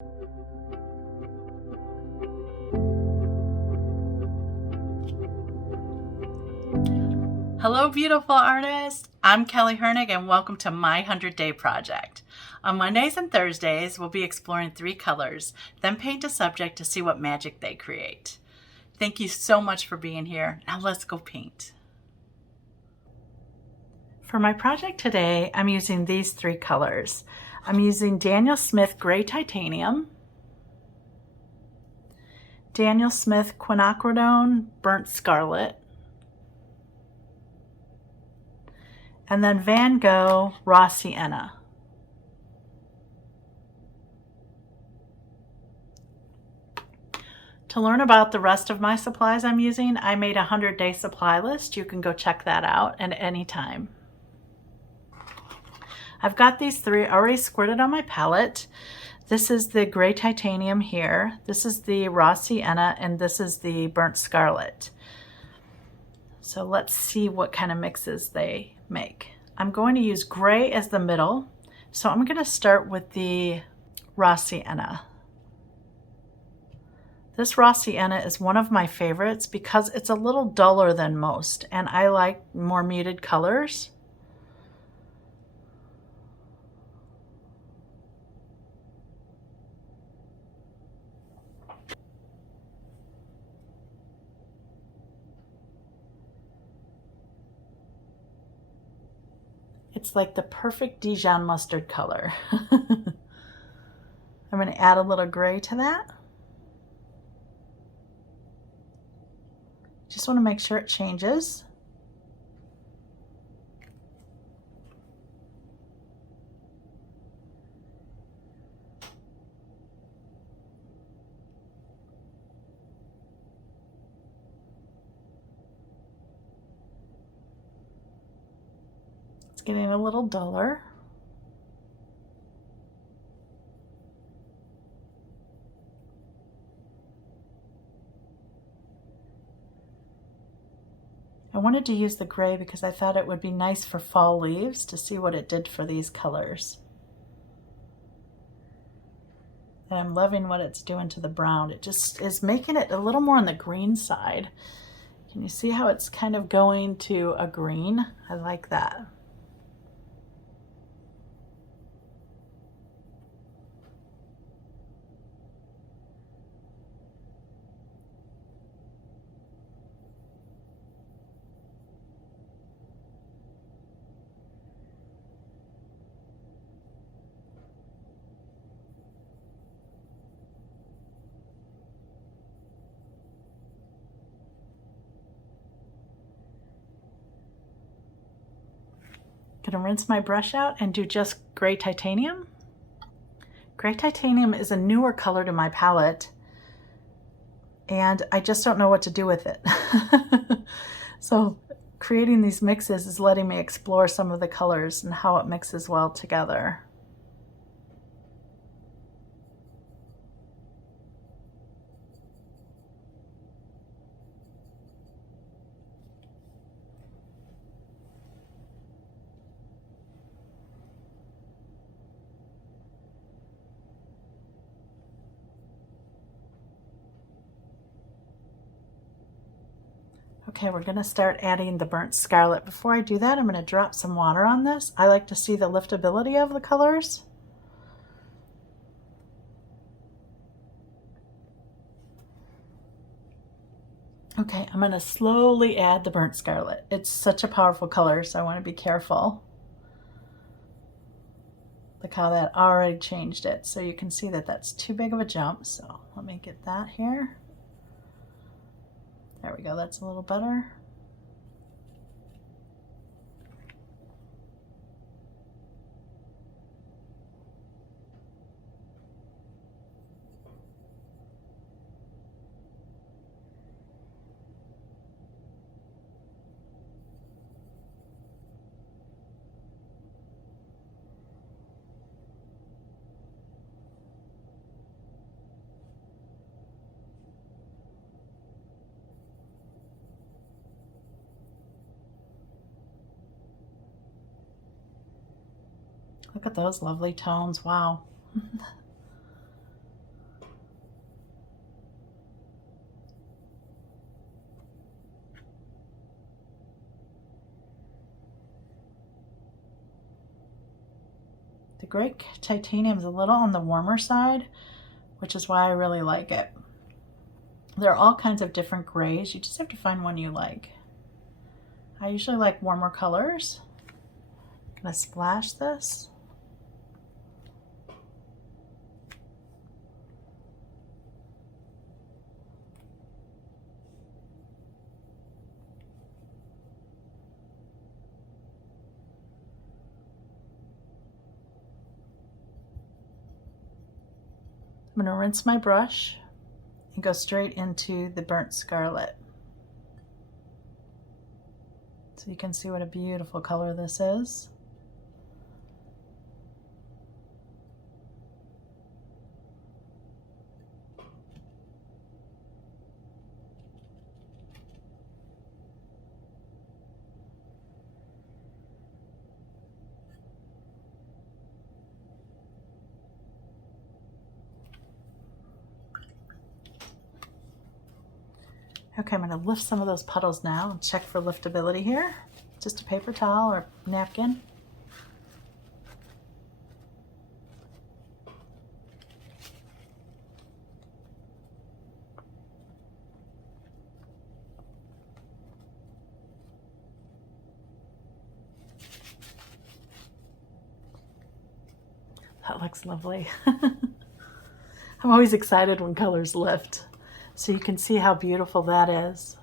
Hello, beautiful artists. I'm Kelly Hernig, and welcome to my 100-Day Project. On Mondays and Thursdays, we'll be exploring 3 colors, then paint a subject to see what magic they create. Thank you so much for being here. Now let's go paint. For my project today, I'm using these 3 colors. I'm using Daniel Smith Gray Titanium, Daniel Smith Quinacridone Burnt Scarlet, and then Van Gogh Raw Sienna. To learn about the rest of my supplies I'm using, I made a 100-day supply list. You can go check that out at any time. I've got these 3 already squirted on my palette. This is the Gray Titanium here, this is the Raw Sienna, and this is the Burnt Scarlet. So let's see what kind of mixes they make. I'm going to use gray as the middle, so I'm going to start with the Raw Sienna. This Raw Sienna is one of my favorites because it's a little duller than most, and I like more muted colors. It's like the perfect Dijon mustard color. I'm going to add a little gray to that. Just want to make sure it changes. It's getting a little duller. I wanted to use the gray because I thought it would be nice for fall leaves to see what it did for these colors. And I'm loving what it's doing to the brown. It just is making it a little more on the green side. Can you see how it's kind of going to a green? I like that. Gonna rinse my brush out and do just Gray Titanium. Gray Titanium is a newer color to my palette, and I just don't know what to do with it. So creating these mixes is letting me explore some of the colors and how it mixes well together. Okay, we're gonna start adding the Burnt Scarlet. Before I do that, I'm gonna drop some water on this. I like to see the liftability of the colors. Okay, I'm gonna slowly add the Burnt Scarlet. It's such a powerful color, so I wanna be careful. Look how that already changed it. So you can see that that's too big of a jump. So let me get that here. There we go, that's a little better. Look at those lovely tones, wow. gray titanium is a little on the warmer side, which is why I really like it. There are all kinds of different grays. You just have to find one you like. I usually like warmer colors. I'm gonna splash this. I'm going to rinse my brush and go straight into the burnt scarlet. So you can see what a beautiful color this is. Okay, I'm going to lift some of those puddles now and check for liftability here. Just a paper towel or napkin. That looks lovely. I'm always excited when colors lift. So you can see how beautiful that is.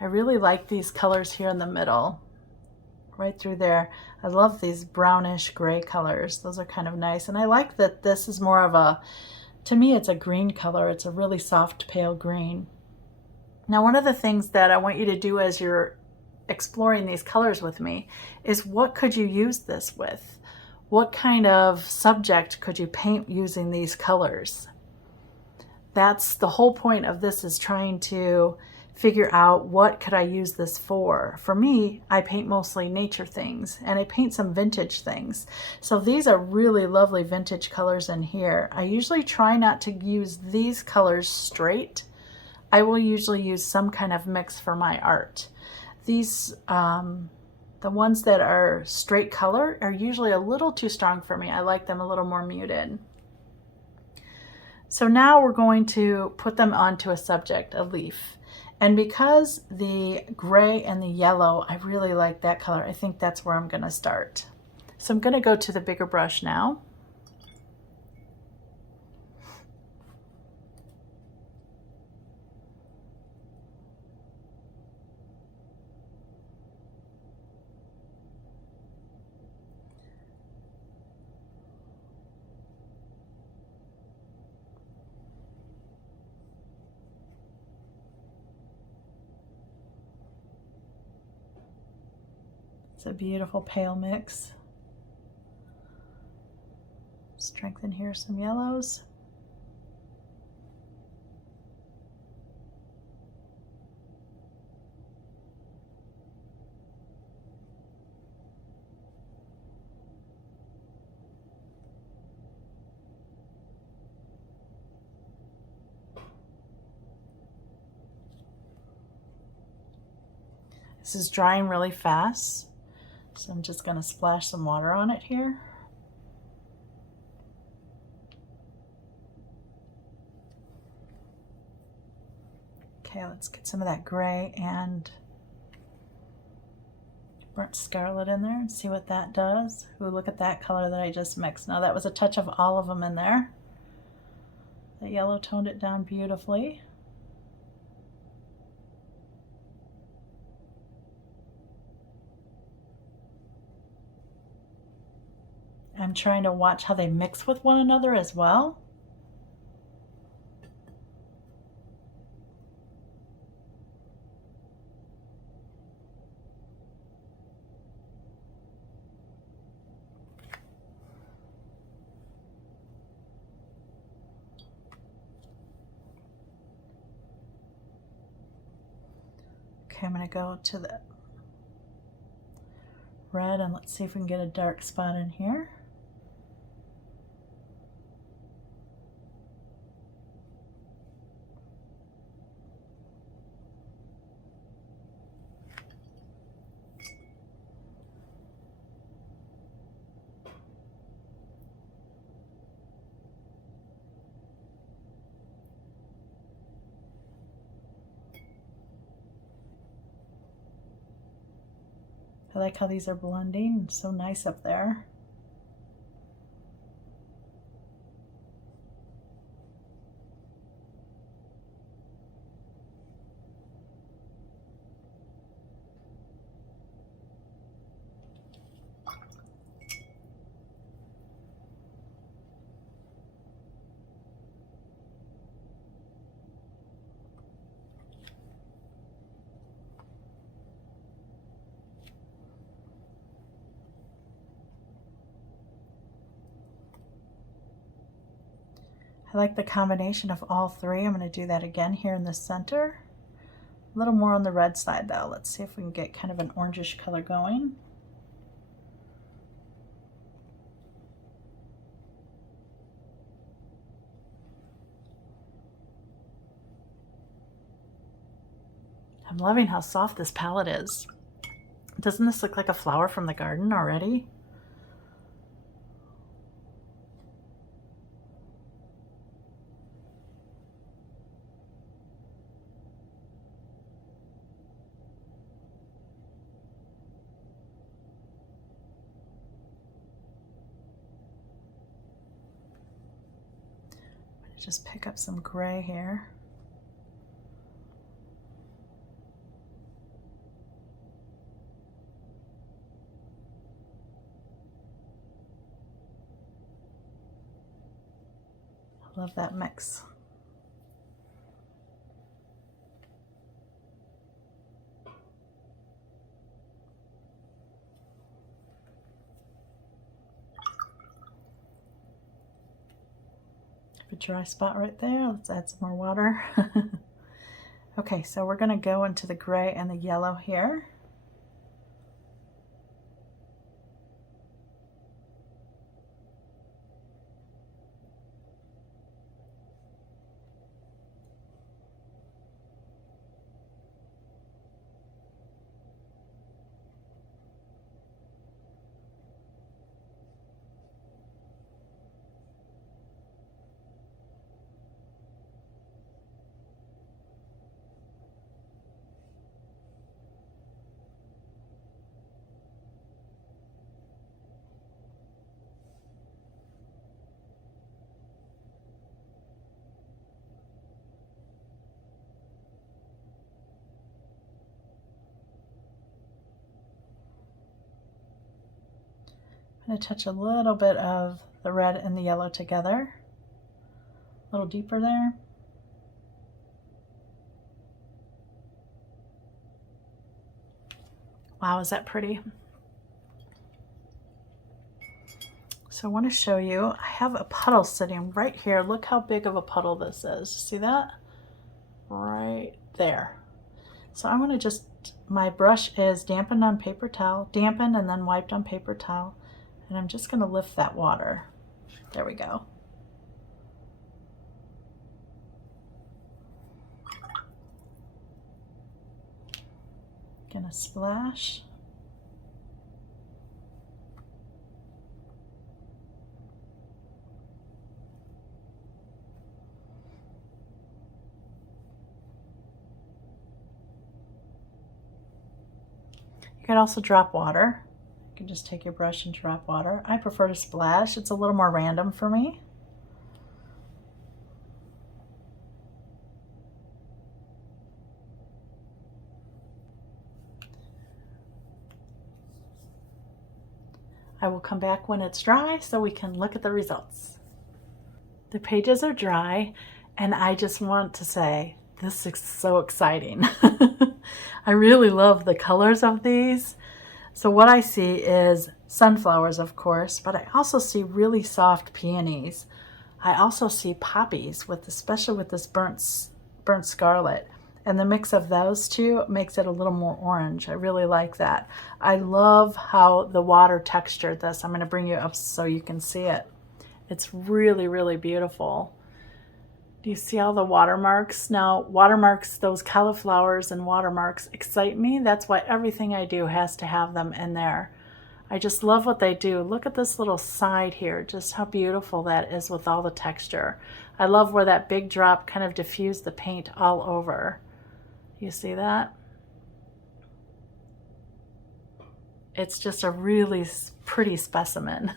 I really like these colors here in the middle, right through there. I love these brownish gray colors. Those are kind of nice. And I like that this is more of a, to me, it's a green color. It's a really soft, pale green. Now, one of the things that I want you to do as you're exploring these colors with me is, what could you use this with? What kind of subject could you paint using these colors? That's the whole point of this, is trying to figure out, what could I use this for? For me, I paint mostly nature things, and I paint some vintage things. So these are really lovely vintage colors in here. I usually try not to use these colors straight. I will usually use some kind of mix for my art. These, the ones that are straight color are usually a little too strong for me. I like them a little more muted. So now we're going to put them onto a subject, a leaf. And because the gray and the yellow, I really like that color, I think that's where I'm gonna start. So I'm gonna go to the bigger brush now. It's a beautiful pale mix. Strengthen here some yellows. This is drying really fast, so I'm just going to splash some water on it here. Okay, let's get some of that gray and burnt scarlet in there and see what that does. Ooh, look at that color that I just mixed. Now that was a touch of all of them in there. The yellow toned it down beautifully. I'm trying to watch how they mix with one another as well. Okay, I'm going to go to the red and let's see if we can get a dark spot in here. I like how these are blending. It's so nice up there. I like the combination of all three. I'm going to do that again here in the center. A little more on the red side though. Let's see if we can get kind of an orangish color going. I'm loving how soft this palette is. Doesn't this look like a flower from the garden already? Just pick up some gray here. I love that mix. A dry spot right there. Let's add some more water. Okay, so we're going to go into the gray and the yellow here. I'm going to touch a little bit of the red and the yellow together. A little deeper there. Wow, is that pretty? So I want to show you, I have a puddle sitting right here. Look how big of a puddle this is. See that? Right there. So I'm going to just, my brush is dampened on paper towel, dampened and then wiped on paper towel. And I'm just going to lift that water. There we go. Gonna splash. You can also drop water. You can just take your brush and drop water. I prefer to splash. It's a little more random for me. I will come back when it's dry so we can look at the results. The pages are dry and I just want to say this is so exciting. I really love the colors of these. So what I see is sunflowers, of course, but I also see really soft peonies. I also see poppies, especially with this burnt scarlet. And the mix of those two makes it a little more orange. I really like that. I love how the water textured this. I'm going to bring you up so you can see it. It's really, really beautiful. Do you see all the watermarks? Now, watermarks, those cauliflowers and watermarks excite me. That's why everything I do has to have them in there. I just love what they do. Look at this little side here, just how beautiful that is with all the texture. I love where that big drop kind of diffused the paint all over. You see that? it's just a really pretty specimen.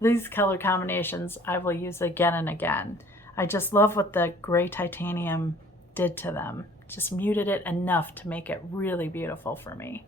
These color combinations I will use again and again. I just love what the gray titanium did to them. Just muted it enough to make it really beautiful for me.